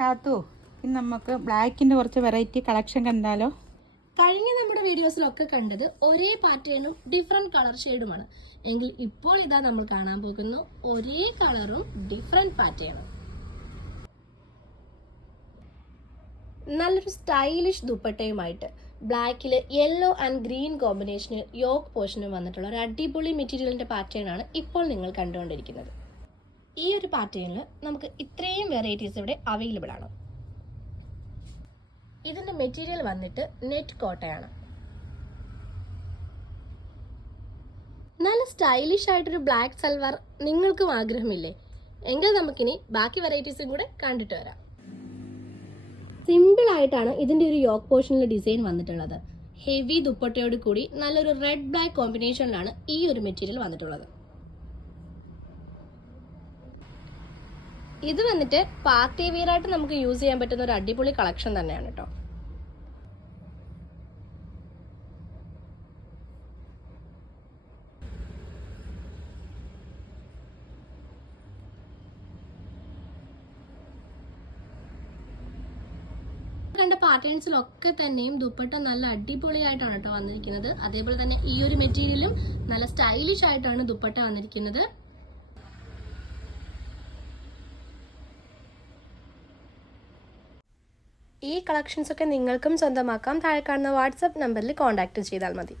കാത്തു. ഇന്ന് നമുക്ക് ബ്ലാക്കിന്റെ കുറച്ച് വെറൈറ്റി കളക്ഷൻ കണ്ടാലോ? കഴിഞ്ഞ നമ്മുടെ വീഡിയോസിലൊക്കെ കണ്ടത് ഒരേ പാറ്റേണും ഡിഫറെന്റ് കളർ ഷെയ്ഡുമാണ്. എങ്കിൽ ഇപ്പോൾ ഇതാ നമ്മൾ കാണാൻ പോകുന്നു ഒരേ കളറും ഡിഫറെന്റ് പാറ്റേണും. നല്ലൊരു സ്റ്റൈലിഷ് ദുപ്പട്ടയുമായിട്ട് ബ്ലാക്കിൽ യെല്ലോ ആൻഡ് ഗ്രീൻ കോമ്പിനേഷനിൽ യോക്ക് പോർഷനും വന്നിട്ടുള്ള ഒരു അടിപൊളി മെറ്റീരിയലിന്റെ പാറ്റേൺ ആണ് ഇപ്പോൾ നിങ്ങൾ കണ്ടുകൊണ്ടിരിക്കുന്നത്. ഈ ഒരു പാറ്റേണിൽ നമുക്ക് ഇത്രയും വെറൈറ്റീസ് ഇവിടെ അവൈലബിൾ ആണ്. ഇതിന്റെ മെറ്റീരിയൽ വന്നിട്ട് നെറ്റ് കോട്ടയാണ്. നല്ല സ്റ്റൈലിഷ് ആയിട്ടൊരു ബ്ലാക്ക് സൽവാർ നിങ്ങൾക്കും ആഗ്രഹമില്ലേ? എങ്കിൽ നമുക്കിനി ബാക്കി വെറൈറ്റീസും കൂടെ കണ്ടിട്ട് വരാം. സിമ്പിൾ ആയിട്ടാണ് ഇതിന്റെ ഒരു യോക്ക് പോർഷനിലെ ഡിസൈൻ വന്നിട്ടുള്ളത്. ഹെവി ദുപ്പട്ടയോട് കൂടി നല്ലൊരു റെഡ് ബ്ലാക്ക് കോമ്പിനേഷനിലാണ് ഈ ഒരു മെറ്റീരിയൽ വന്നിട്ടുള്ളത്. ഇത് വന്നിട്ട് പാർട്ടി വെയർ ആയിട്ട് നമുക്ക് യൂസ് ചെയ്യാൻ പറ്റുന്ന ഒരു അടിപൊളി കളക്ഷൻ തന്നെയാണ് കേട്ടോ. കണ്ട പാറ്റേൺസിലൊക്കെ തന്നെയും ദുപ്പട്ട നല്ല അടിപൊളിയായിട്ടാണ് കേട്ടോ വന്നിരിക്കുന്നത്. അതേപോലെ തന്നെ ഈ ഒരു മെറ്റീരിയലും നല്ല സ്റ്റൈലിഷ് ആയിട്ടാണ് ദുപ്പട്ട വന്നിരിക്കുന്നത്. ഈ കളക്ഷൻസ് ഒക്കെ നിങ്ങൾക്കും സ്വന്തമാക്കാം. താഴെ കാണുന്ന വാട്സപ്പ് നമ്പറിൽ കോൺടാക്റ്റ് ചെയ്താൽ മതി.